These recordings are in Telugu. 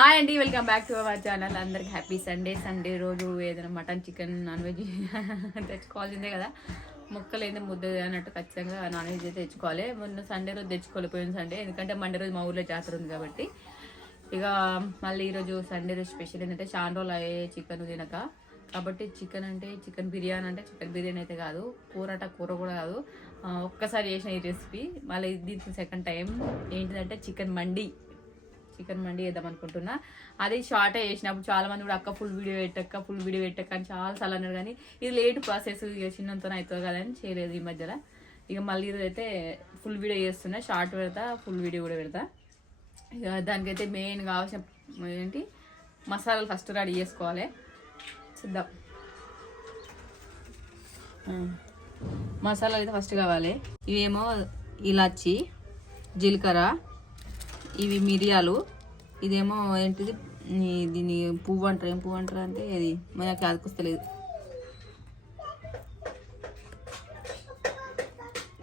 హాయ్ అండి welcome back to our channel అందరికి హ్యాపీ సండే సండే రోజు ఏదైనా మటన్ చికెన్ నాన్ వెజ్ తెచ్చుకోవాల్సిందే కదా. ముక్కలు ఏంది ముద్ద అన్నట్టు ఖచ్చితంగా నాన్ వెజ్ అయితే తెచ్చుకోవాలి. మొన్న సండే రోజు తెచ్చుకోలేకపోయింది సండే ఎందుకంటే మండే రోజు మా ఊర్లో జాతర ఉంది కాబట్టి. ఇక మళ్ళీ ఈరోజు సండే రోజు స్పెషల్ ఏంటంటే చాలా రోజులు అయ్యే చికెన్ తినక. కాబట్టి చికెన్ అంటే చికెన్ బిర్యానీ అంటే చికెన్ బిర్యానీ అయితే కాదు కూర అంటే కూర కూడా కాదు. ఒక్కసారి చేసిన ఈ రెసిపీ మళ్ళీ దీనికి సెకండ్ టైం ఏంటిదంటే చికెన్ మండి. చికెన్ మండి వేద్దాం అనుకుంటున్నా. అది షార్ట్ చేసినప్పుడు చాలా మంది కూడా అక్క ఫుల్ వీడియో పెట్టక్క ఫుల్ వీడియో పెట్టక్క అని చాలా సార్లు అన్నారు కానీ ఇది లేట్ ప్రాసెస్ ఇక చిన్నంతో అవుతుంది కదా అని చేయలేదు ఈ మధ్యలో. ఇక మళ్ళీ అయితే ఫుల్ వీడియో చేస్తున్నా. షార్ట్ పెడతా ఫుల్ వీడియో కూడా పెడతా. ఇక దానికైతే మెయిన్ కావాల్సిన ఏంటి? మసాలాలు ఫస్ట్ రెడీ చేసుకోవాలి. చూద్దాం. మసాలాలు అయితే ఫస్ట్ కావాలి. ఇవేమో ఇలాచి జీలకర్ర ఇవి మిరియాలు ఇదేమో ఏంటిది? దీన్ని పువ్వు అంటారు ఏం పువ్వు అంటారు అంటే ఇది మనకి అదికొస్తలేదు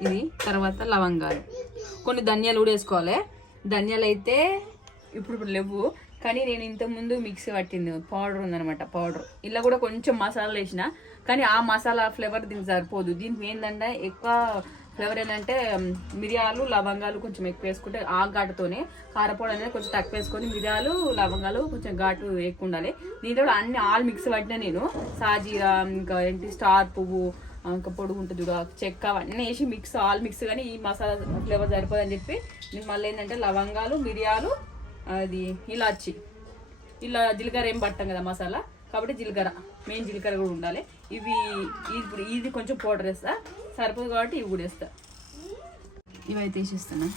ఇది తర్వాత లవంగాలు. కొన్ని ధనియాలు కూడా వేసుకోవాలి. ధనియాలు అయితే ఇప్పుడు ఇప్పుడు లేవు కానీ నేను ఇంతకుముందు మిక్సీ పట్టింది. పౌడర్ ఉందనమాట పౌడర్. ఇలా కూడా కొంచెం మసాలాలు వేసిన కానీ ఆ మసాలా ఫ్లేవర్ దీనికి సరిపోదు. దీనికి ఏంటంటే ఎక్కువ ఫ్లేవర్ ఏంటంటే మిరియాలు లవంగాలు కొంచెం ఎక్కువ వేసుకుంటే ఆ ఘాటుతోనే కారపొడి అనేది కొంచెం తక్కువ వేసుకొని మిరియాలు లవంగాలు కొంచెం ఘాటు ఎక్కువ ఉండాలి. దీంట్లో కూడా అన్ని ఆల్ మిక్స్ పట్టినా నేను. సాజీరా ఇంకా ఏంటి స్టార్ పువ్వు ఇంకా పొడుగు ఉంటుంది చూడ చెక్క అవన్నీ వేసి మిక్స్ ఆల్ మిక్స్ కానీ ఈ మసాలా ఫ్లేవర్ సరిపోదని చెప్పి నేను మళ్ళీ ఏంటంటే లవంగాలు మిరియాలు అది ఇలాచి. ఇలా జీలకర్ర ఏం పట్టాం కదా మసాలా. కాబట్టి జీలకర్ర మెయిన్ జీలకర్ర కూడా ఉండాలి. ఇవి ఇది ఇప్పుడు ఇది కొంచెం పౌడర్ వేస్తా. సరిపోదు కాబట్టి ఇవి కూడా వేస్తా. ఇవి అయితే వేసేస్తాను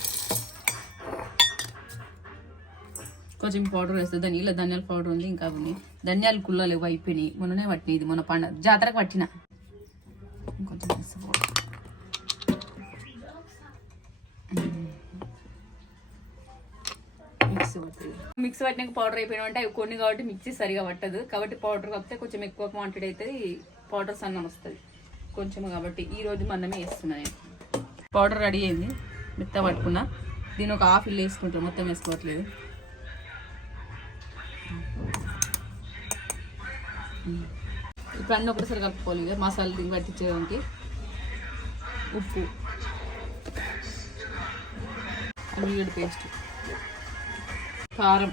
కొంచెం పౌడర్ వేస్తా. దాని ఇలా ధనియాల పౌడర్ ఉంది ఇంకా అవి ధనియాలు కుళ్ళలు ఇవి అయిపోయినాయి. మొన్ననే పట్టినాయి ఇది మొన్న పండ జాతరకు పట్టిన. ఇంకొంచెం వేస్తా పౌడర్. Hmm. మిక్స్ మిక్స్ పట్టినాక పౌడర్ అయిపోయినా అంటే అవి కొన్ని కాబట్టి మిక్సీ సరిగా పట్టదు. కాబట్టి పౌడర్ కాకపోతే కొంచెం ఎక్కువ క్వాంటిటీ అవుతుంది పౌడర్ సన్నం వస్తుంది. కొంచెం కాబట్టి ఈరోజు మనమే వేస్తున్నాయి నేను. పౌడర్ రెడీ అయింది. మెత్త పట్టుకున్నా. దీని ఒక హాఫ్ ఇల్లు వేసుకుంటాం మొత్తం వేసుకోవట్లేదు. ఇప్పుడు అన్నీ ఒకటిసారి కలుపుకోవాలి ఇక మసాలా దీన్ని పట్టించడానికి ఉప్పు. అల్లుగడ్డ పేస్ట్ కారం.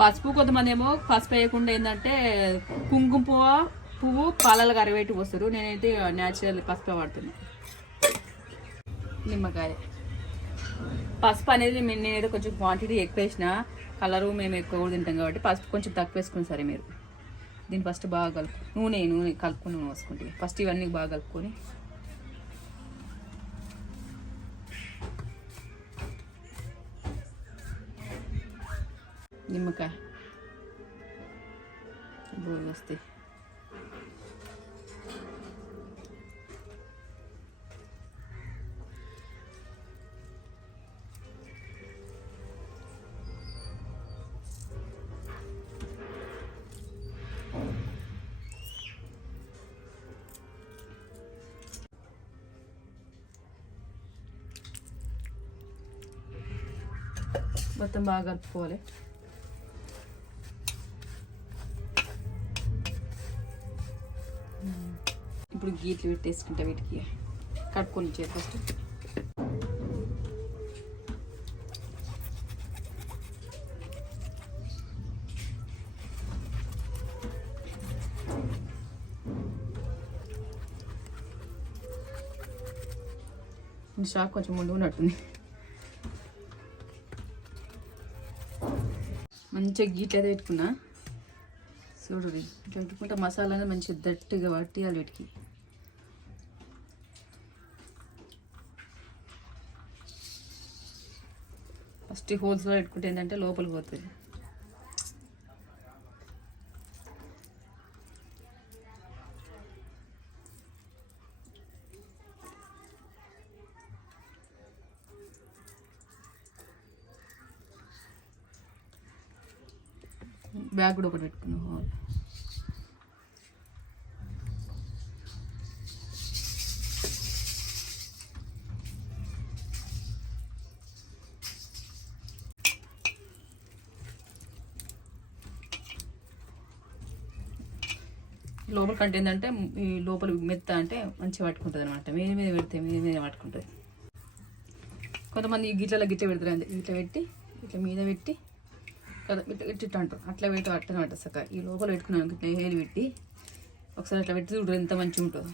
పసుపు కొంతమంది ఏమో పసుపు వేయకుండా ఏంటంటే కుంకుమ పువ్వు పువ్వు పాలలు కరివేటి పోస్తారు. నేనైతే న్యాచురల్ పసుపు వాడుతున్నా. నిమ్మకాయ. పసుపు అనేది మేము నేనైతే కొంచెం క్వాంటిటీ ఎక్కువ వేసిన కలరు మేము ఎక్కువ కూడా తింటాం కాబట్టి పసుపు కొంచెం తక్కువ వేసుకుని సరే మీరు. దీన్ని ఫస్ట్ బాగా కలుపు నూనె నూనె కలుపుకొని నూనె వేసుకుంటే ఫస్ట్ ఇవన్నీ బాగా కలుపుకొని. నిమ్మకాయ. బోర్లు వస్తాయి మొత్తం బాగా కలుపుకోవాలి ఇప్పుడు గీట్లు పెట్టేసుకుంటా వీటికి కట్టుకొని చేతి ఫస్ట్ షాక్ కొంచెం ముందు ఉన్నట్టుంది మంచిగా గీట్లు పెట్టుకున్నా. చూడు ఇట్లా పెట్టుకుంటే మసాలా అనేది మంచిగా దట్టిగా పట్టియాలి వీటికి. ఫస్ట్ హోల్స్లో పెట్టుకుంటే ఏంటంటే లోపలికి పోతుంది. బ్యాగ్ కూడా ఒకటి పెట్టుకున్నాం. లోపల కంటే ఏంటంటే ఈ లోపల మెత్త అంటే మంచిగా పట్టుకుంటుంది అనమాట మీద మీద పెడితే మీద మీద పట్టుకుంటుంది. కొంతమంది గిట్లలో గిట్ల పెడతారు అంతే. గిట్ల పెట్టి ఇట్లా మీద పెట్టి కదా ఇట్లా ఇట్లా అంటారు. అట్లా పెట్టి అట్టనే పట్టదు సక్క. ఈ లోపల పెట్టుకున్నాను ఇట్లా పెట్టి ఒకసారి అట్లా పెట్టి చూడరు ఎంత మంచిగా ఉంటుందో.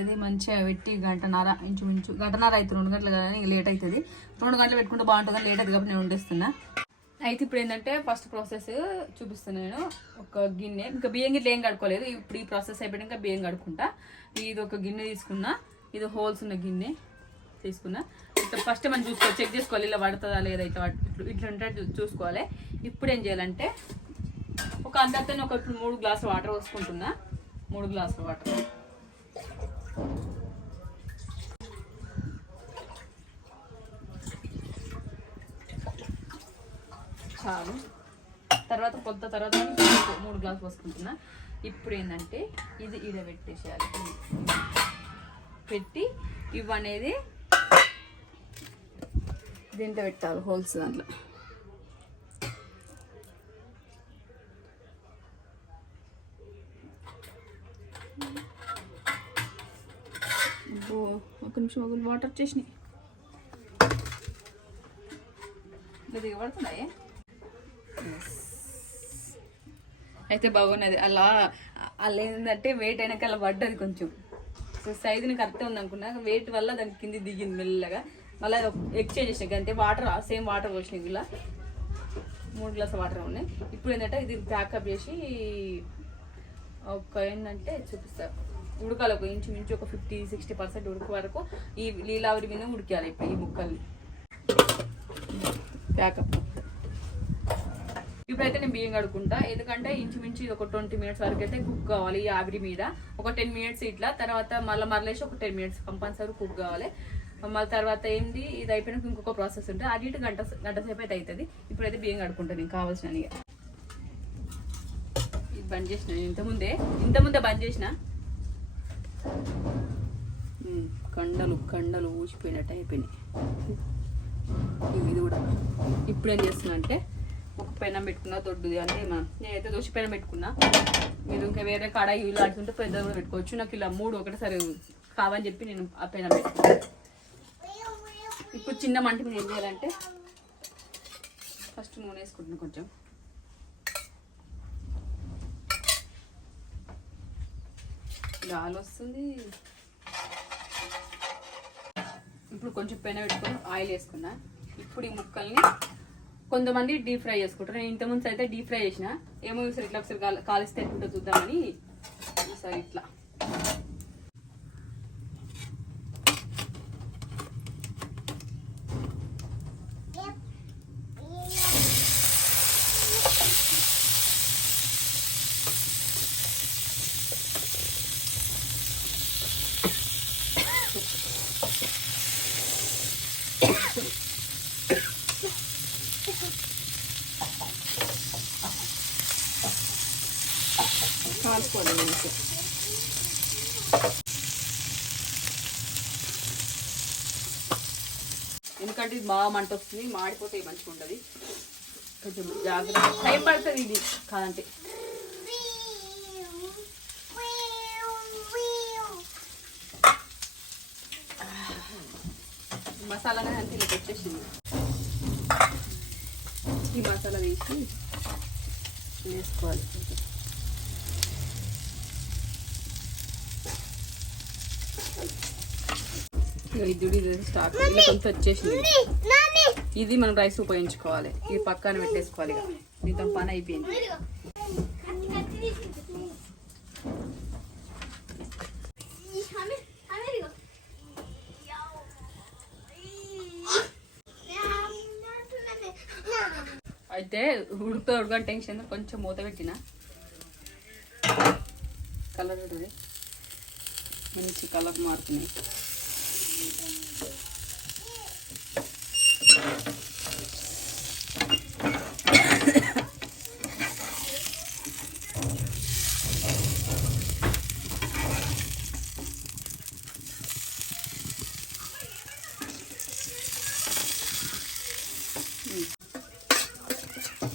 ఇది మంచిగా పెట్టి గంటన్నర ఇంచుమించు గంటన్నర అవుతుంది రెండు గంటలు కదా లేట్ అవుతుంది. రెండు గంటలు పెట్టుకుంటే బాగుంటుంది కానీ లేట్ అవుతుంది కాబట్టి నేను వండేస్తున్నా. అయితే ఇప్పుడు ఏంటంటే ఫస్ట్ ప్రాసెస్ చూపిస్తాను నేను. ఒక గిన్నె ఇంకా బియ్యం గిట్ల ఏం కడుకోలేదు ఇప్పుడు ఈ ప్రాసెస్ అయిపోయాక బియ్యం కడుక్కుంటా. ఇది ఒక గిన్నె తీసుకున్నా. ఇది హోల్స్ ఉన్న గిన్నె తీసుకున్నా. ఇట్లా ఫస్ట్ మనం చూసుకోవాలి చెక్ చేసుకోవాలి. ఇలా పడుతుందా లేదా ఇట్లా ఇట్లా ఇట్లా ఉంటే చూసుకోవాలి. ఇప్పుడు ఏం చేయాలంటే ఒక అందరితో ఒక ఇప్పుడు మూడు గ్లాసులు వాటర్ పోసుకుంటున్నా. మూడు గ్లాసులు వాటర్. చాలు తర్వాత కొత్త తర్వాత మూడు గ్లాస్ పోసుకుంటున్నా. ఇప్పుడు ఏంటంటే ఇది ఈడ పెట్టేసేయాలి. పెట్టి ఇవి అనేది దీంట్లో పెట్టాలి హోల్స్ దాంట్లో. ఒక నిమిషం ఒక వాటర్ వచ్చేసినాయి. ఇది పడుతున్నాయి అయితే బాగున్నది. అలా అలా ఏంటంటే వెయిట్ అయినాక అలా పడ్డది కొంచెం. సో సైజుని కరెక్ట్ ఉంది అనుకున్నా వెయిట్ వల్ల దానికి కింది దిగింది మెల్లగా. మళ్ళీ ఎక్స్చేంజ్ చేసినాయి అంతే వాటర్ సేమ్ వాటర్ పోసినాయి ఇలా మూడు గ్లాస్ వాటర్ ఉన్నాయి. ఇప్పుడు ఏంటంటే ఇది ప్యాకప్ చేసి ఒక ఏంటంటే చూపిస్తారు ఉడకాలి ఒక ఇంచు మించు ఒక ఫిఫ్టీ సిక్స్టీ పర్సెంట్ ఉడక వరకు ఈ లీలావరి మీద ఉడికాలి ఇప్పుడు ఈ ముక్కల్ని. ప్యాకప్ ఇప్పుడైతే నేను బియ్యం కడుక్కుంటా. ఎందుకంటే ఇంచుమించు ఇది ఒక ట్వంటీ మినిట్స్ వరకు అయితే కుక్ కావాలి ఈ ఆవిరి మీద. ఒక టెన్ మినిట్స్ ఇట్లా. తర్వాత మళ్ళీ మరలేసి ఒక టెన్ మినిట్స్ కంపల్సరీ కుక్ కావాలి. మళ్ళీ తర్వాత ఏంది? ఇది అయిపోయినాక ఇంకొక ప్రాసెస్ ఉంటుంది. అది ఇటు గంట గంట సేపు అయితే అవుతుంది ఇప్పుడైతే బియ్యం కడుక్కుంటాను నేను కావాల్సిన ఇది బంద్ చేసిన ఇంతకుముందే ఇంతకుముందే బంద్ చేసిన. కండలు కండలు ఊసిపోయినట్టు అయిపోయినాయి. ఇది కూడా. ఇప్పుడు ఏం చేస్తున్నా అంటే ఒక పెనం పెట్టుకున్నా దొడ్డుది అంటే మనం నేనైతే దోశ పెనం పెట్టుకున్నా. మీరు ఇంకా వేరే కడాయి ఇల్లు ఆడుతుంటే పెద్ద కూడా పెట్టుకోవచ్చు. నాకు ఇలా మూడు ఒకటేసారి కావని చెప్పి నేను ఆ పెనం పెట్టుకున్నాను ఇప్పుడు చిన్న మంట మీద ఏం చేయాలంటే ఫస్ట్ నూనె వేసుకుంటున్నాను కొంచెం. గాలి వస్తుంది. ఇప్పుడు కొంచెం పెన పెట్టుకొని ఆయిల్ వేసుకున్నా. ఇప్పుడు ఈ ముక్కల్ని కొంతమంది డీప్ ఫ్రై చేసుకుంటారు. నేను ఇంతకుముందు అయితే డీప్ ఫ్రై చేసిన. ఏమో ఈసారి ఇట్లా ఒకసారి కాల్- కాలిస్తే ఎట్లుంటుందో చూద్దామని. ఈసారి ఇట్లా. కాల్చుకోవాలి ఎందుకంటే ఇది బాగా మంట వస్తుంది మాడిపోతే మంచిగా ఉంటుంది కొంచెం జాగ్రత్త. టైం పడుతుంది ఇది కాదంటే. మసాలా అంతే ఇలా వచ్చేసింది ఈ మసాలా వేసి వేసుకోవాలి. ఇది స్టాక్ ఇలా వచ్చేసింది. ఇది మనం రైస్ ఉపయోగించుకోవాలి. ఇది పక్కన పెట్టేసుకోవాలి ఇక. దీంతో పని అయిపోయింది. అయితే ఉడుకుతో ఉడకని టెన్షన్ కొంచెం మూత పెట్టిన. కలర్ ఉంటుంది మంచి కలర్ మారుతున్నాయి.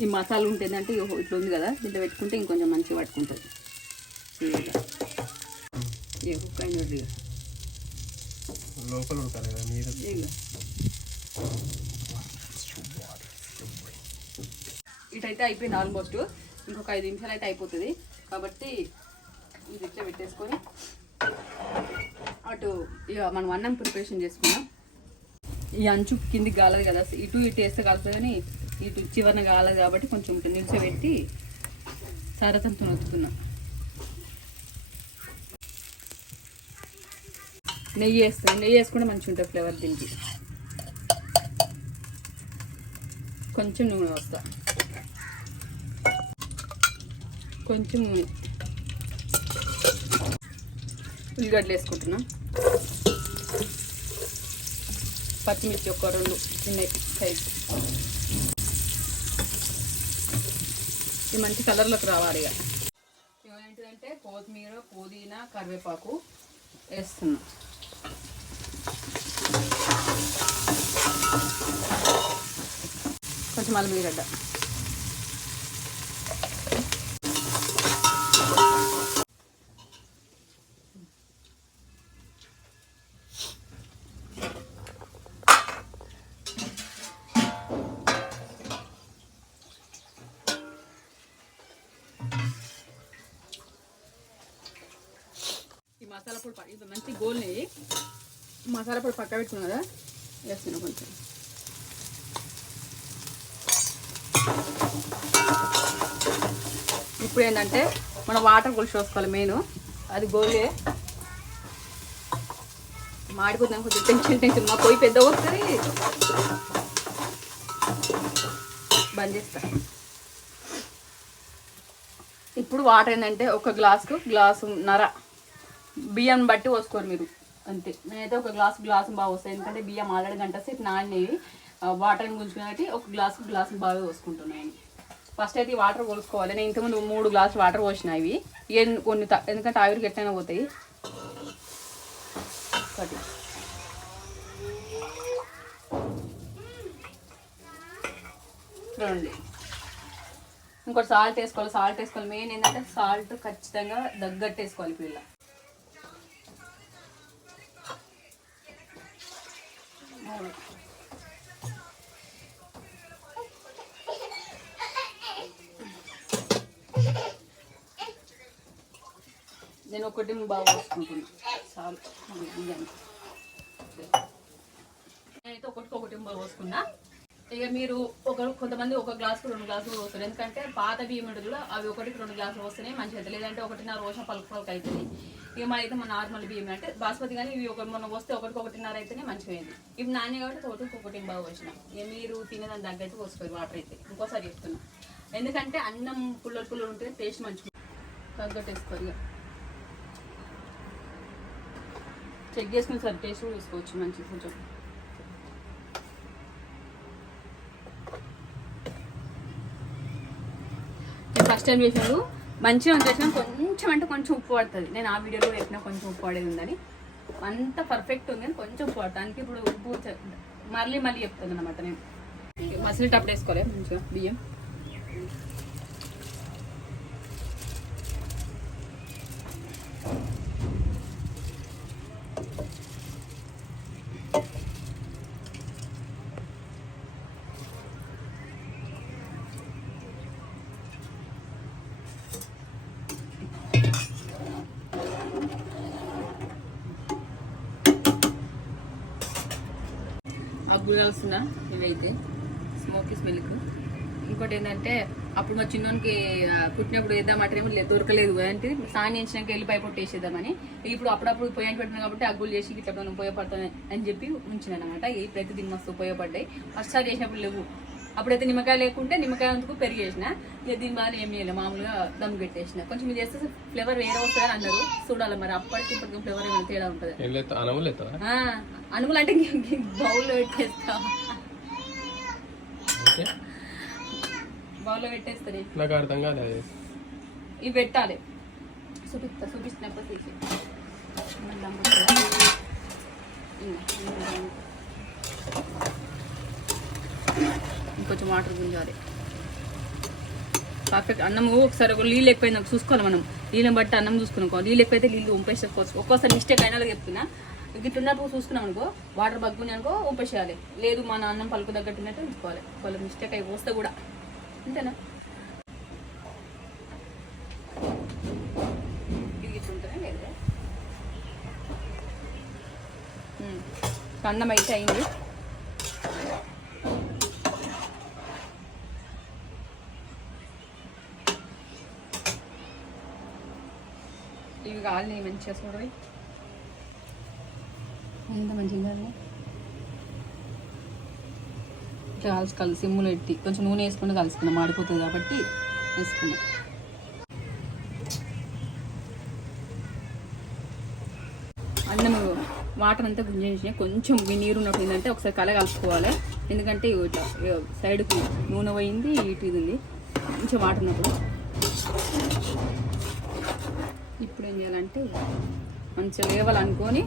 ఈ మసాలా ఉంటుందంటే ఇట్లా ఉంది కదా దీంట్లో పెట్టుకుంటే ఇంకొంచెం మంచిగా పట్టుకుంటుంది. ఏ కుక్క అయినట్టు లోపల ఉడకాలి కదా మీరు ఇటైతే అయిపోయింది ఆల్మోస్ట్ ఇంకొక ఐదు నిమిషాలు అయితే అయిపోతుంది. కాబట్టి ఇది ఇట్లా పెట్టేసుకొని అటు ఇక మనం అన్నం ప్రిపరేషన్ చేసుకున్నాం ఈ అంచు కిందికి కాలదు కదా ఇటు ఇటు వేస్తే కాలుతుంది కానీ ఇటు చివరన కాలదు కాబట్టి కొంచెం ఇటు నిలిచిపెట్టి సరసంతో నొత్తుకున్నాం నెయ్యి వేస్తాం నెయ్యి వేసుకుంటే మంచిగా ఉంటుంది ఫ్లేవర్ దీనికి. కొంచెం నూనె వస్తా కొంచెం నూనె. ఉల్లిగడ్డలు వేసుకుంటున్నాం. పచ్చిమిర్చి ఒక రెండు చిన్న సైజ్. ఇది మంచి కలర్లోకి రావాలి ఇక. ఏంటిదంటే కొత్తిమీర పుదీనా కరివేపాకు వేస్తున్నాం. కొంచెం అల్లం ఎల్లిగడ్డ ఈ మసాలా పొడి ఇది మంచి గోల్ని మసాలా పొడి పక్క పెట్టుకున్నా కదా? వేస్తున్నా కొంచెం. ఇప్పుడు ఏంటంటే మనం వాటర్ కొలిసి వేసుకోవాలి మెయిన్. అది గోలే. మాడిపోతాం కొంచెం టెన్షన్ టెన్షన్. మా పొయ్యి పెద్ద వస్తుంది. బంద్ చేస్తా. ఇప్పుడు వాటర్ ఏంటంటే ఒక గ్లాసుకు గ్లాసు నర. బియ్యం బట్టి పోసుకోరు మీరు. అంతే. నేనైతే ఒక గ్లాస్ గ్లాసు బాగా వస్తాయి. ఎందుకంటే బియ్యం ఆల్రెడీ గంట సేపు నానినవి. వాటర్ని గుంజుకున్నట్టు ఒక గ్లాసు గ్లాసు బాగా పోసుకుంటున్నాను ఫస్ట్ అయితే వాటర్ పోసుకోవాలి. నేను ఇంతకుముందు మూడు గ్లాసులు వాటర్ పోసిన ఇవి. కొన్ని ఎందుకంటే ఆవిరికి ఎట్లయినా పోతాయి. ఒకటి. రెండు. ఇంకోటి సాల్ట్ వేసుకోవాలి. సాల్ట్ వేసుకోవాలి. మెయిన్ ఏంటంటే సాల్ట్ ఖచ్చితంగా దగ్గట్టు వేసుకోవాలి పిల్ల. నేను ఒకటి బాగా వేసుకుంటున్నా చాలు. ఇది బియ్యాన్ని. నేనైతే ఒకటికి ఒకటి బాగా పోసుకున్నా. ఇక మీరు ఒక కొంతమంది ఒక గ్లాసుకు రెండు గ్లాసులు పోస్తారు. ఎందుకంటే పాత బియ్యం కూడా అవి ఒకటికి రెండు గ్లాసులు వస్తేనే మంచిగా లేదంటే ఒకటిన్నర రోజు పలుకు పలుకు అవుతుంది ఇక మా అయితే మన నార్మల్ బియ్యం అంటే బాస్మతి కానీ ఇవి ఒక మొన్న వస్తే ఒకటికి ఒకటిన్నర అయితేనే మంచిగా అయింది ఇవి నాణ్య కాబట్టి ఒకటికి ఒకటి బాగా వచ్చిన ఇక మీరు తినేదాని తగ్గట్టు పోసుకోరు వాటర్ అయితే. ఇంకోసారి చెప్తున్నా. ఎందుకంటే అన్నం పుల్లలు పుల్లలు ఉంటే టేస్ట్ మంచిగా తగ్గట్టు వేసుకోరు ఇక. చెక్ చేసుకుని సార్ టేస్ట్ కూడా చూసుకోవచ్చు మంచిగా కొంచెం. ఫస్ట్ టైం మంచిగా చేసిన కొంచెం అంటే కొంచెం ఉప్పు పడుతుంది. నేను ఆ వీడియోలో పెట్టిన కొంచెం ఉప్పు పడేది ఉందని అంత పర్ఫెక్ట్ ఉంది కొంచెం ఉప్పు పడుతుంది ఇప్పుడు ఉప్పు మళ్ళీ మళ్ళీ చెప్తుంది అనమాట నేను మసిలిటప్పుడు వేసుకోలేదు మంచిగా బియ్యం. అగ్గులు ఇవైతే. స్మోకీ స్మెల్క్ ఇంకోటి ఏంటంటే అప్పుడు మా చిన్నోనికి పుట్టినప్పుడు వేద్దామంటే ఏమో లేదు దొరకలేదు. అంటే స్నానం చేసినాక వెళ్ళి పై వేసేద్దామని. ఇప్పుడు అప్పుడప్పుడు పొయ్యి పెట్టినా కాబట్టి అగ్గులు చేసి ఇట్లా మనం ఉపయోగపడుతుంది అని చెప్పి ఉంచిన అనమాట ఇప్పుడైతే దీన్ని మస్తు ఉపయోగపడ్డాయి. ఫస్ట్ సారి చేసినప్పుడు లేవు. అప్పుడైతే నిమ్మకాయ లేకుంటే నిమ్మకాయ అందుకు పెరిగి చేసిన ఇక దీని బాగా ఏం చేయలేదు మామూలుగా దమ్ పెట్టేసిన. కొంచెం ఇది చేస్తే ఫ్లేవర్ వేరే వస్తుందని అన్నారు. చూడాలి మరి అప్పటికి ఇప్పటికి ఫ్లేవర్ ఏమైనా తేడా ఉంటుంది? లేదు అనములు అనుగులు అంటే బౌల్లో పెట్టేస్తా. బౌల్లో పెట్టేస్తా నేను. నాకు అర్థం ఇవి పెట్టాలి. చూపిస్తా చూపిస్తున్నప్పుడు తీసి మళ్ళీ అమ్ముతుందా? ఇంగో, ఇంగో. ఇంకొంచెం వాటర్ గుంజాలి. పర్ఫెక్ట్ అన్నము ఒకసారి ఒక నీళ్ళు ఎక్కువైంది చూసుకోవాలి మనం. నీళ్ళని బట్టి అన్నం చూసుకున్నాం నీళ్ళు ఎక్కువైతే నీళ్ళు ఉంపేసుకోవచ్చు ఒక్కోసారి మిస్టేక్ అయినా చెప్తున్నా. ఇట్లా ఉన్నప్పుడు చూసుకున్నాం అనుకో వాటర్ బగ్గుని అనుకో ఉంపేసేయాలి. లేదు మన అన్నం పలుకు తగ్గట్టు ఉన్నట్టు ఉంచుకోవాలి. ఒకవేళ మిస్టేక్ అయి పోస్తే కూడా. అంతేనా? అన్నం అయితే అయింది. ఇవి కావాలి మంచిగా చూడవి ఎంత మంచిగా కావాలి ఇట్లా సిమ్ములు పెట్టి కొంచెం నూనె వేసుకుంటే కలుసుకున్నాం. మాడిపోతుంది కాబట్టి వేసుకున్నాం. అన్నం వాటర్ అంతా గుంజేసి కొంచెం నీరు ఉన్నప్పుడు ఏంటంటే ఒకసారి కల కలుపుకోవాలి. ఎందుకంటే ఇట్లా సైడ్కి నూనె పోయింది ఇటు ఇది ఉంది. కొంచెం వాటర్ ఉన్నప్పుడు. ఇప్పుడు ఏం చేయాలంటే మంచిగా వేవాలనుకొని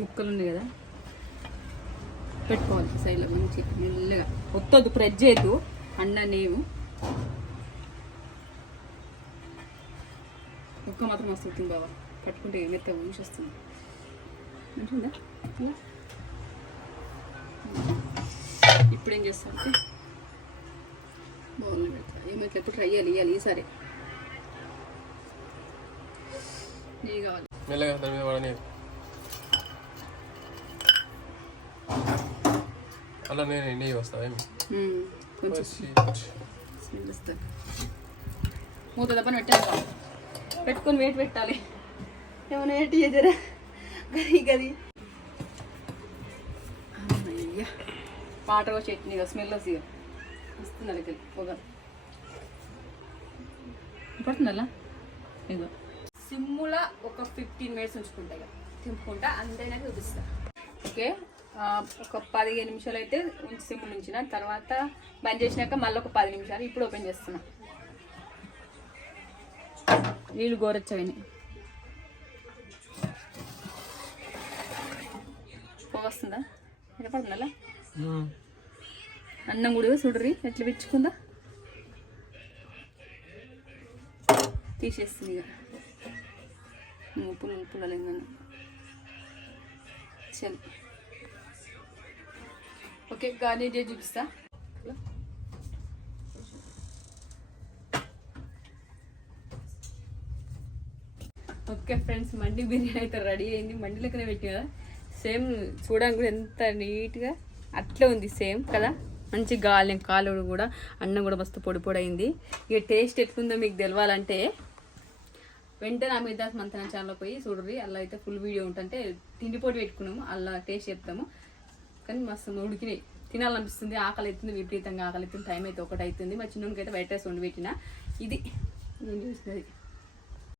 ముక్కలు ఉన్నాయి కదా పెట్టుకోవాలి సైడ్లో మంచిగా మెల్లగా. ఒత్తొద్దు ప్రెస్ అన్న అన్ననేము ముక్క మాత్రం మస్తు అవుతుంది బాబా పట్టుకుంటే మెత్త ఊసొస్తుంది. మంచిగా ఇప్పుడు ఏం చేస్తా బౌల్లో పెడతా ఏమైతే ఎప్పుడు ట్రై చేయాలి ఇవ్వాలి ఈసారి. నెయ్యి కావాలి. మెల్లగా దాని మీద పడని అలా నేను నెయ్యి స్మెల్ వస్తుంది. మూత తప్పని పెట్టాలి పెట్టుకొని వెయిట్ పెట్టాలి. ఏమైనా ఏంటి ఎదురా గది గది. వాటర్ చట్నీ స్మెల్ వస్తుంది పొగ. పడుతుందలా ఇగో సిమ్ముల ఒక ఫిఫ్టీన్ మినిట్స్ ఉంచుకుంటా తింపుకుంటా అంతైనా చూపిస్తా. ఓకే? ఒక పదిహేను నిమిషాలు అయితే ఉంచి సిమ్ములు ఉంచిన తర్వాత బంద్ చేసినాక మళ్ళీ ఒక పది నిమిషాలు ఇప్పుడు ఓపెన్ చేస్తున్నా. నీళ్ళు గోరచ్చవిని. పొగ వస్తుందా? వినపడుతుందా అన్నం కూడా చూడరి ఎట్లా పెంచుకుందా తీసేస్తుంది ఇక. ఉప్పులు ముప్పులు లేదని చల్. ఓకే గార్నిష్ చేసి చూపిస్తా. ఓకే ఫ్రెండ్స్ మండి బిర్యానీ అయితే రెడీ అయింది. మండి లెక్కనే పెట్టి కదా సేమ్ చూడడానికి కూడా ఎంత నీట్గా అట్లా ఉంది సేమ్ కదా? మంచి గాలి కాలు కూడా అన్నం కూడా మస్తు పొడి పొడైంది. ఇక టేస్ట్ ఎట్లుందో మీకు తెలవాలంటే వెంటనే ఆ మీద మంతన ఛానల్ పోయి చూడరి అలా అయితే ఫుల్ వీడియో ఉంటుంటే తిండిపోటు పెట్టుకున్నాము. అలా టేస్ట్ చెప్తాము. కానీ మస్తు ఉడికినాయి. తినాలనిపిస్తుంది. ఆకలి అవుతుంది విపరీతంగా ఆకలి అవుతుంది టైం అయితే ఒకటి అవుతుంది. మా చిన్నకైతే వైట్ రైస్ వండి పెట్టిన. ఇది. నేను చూసినది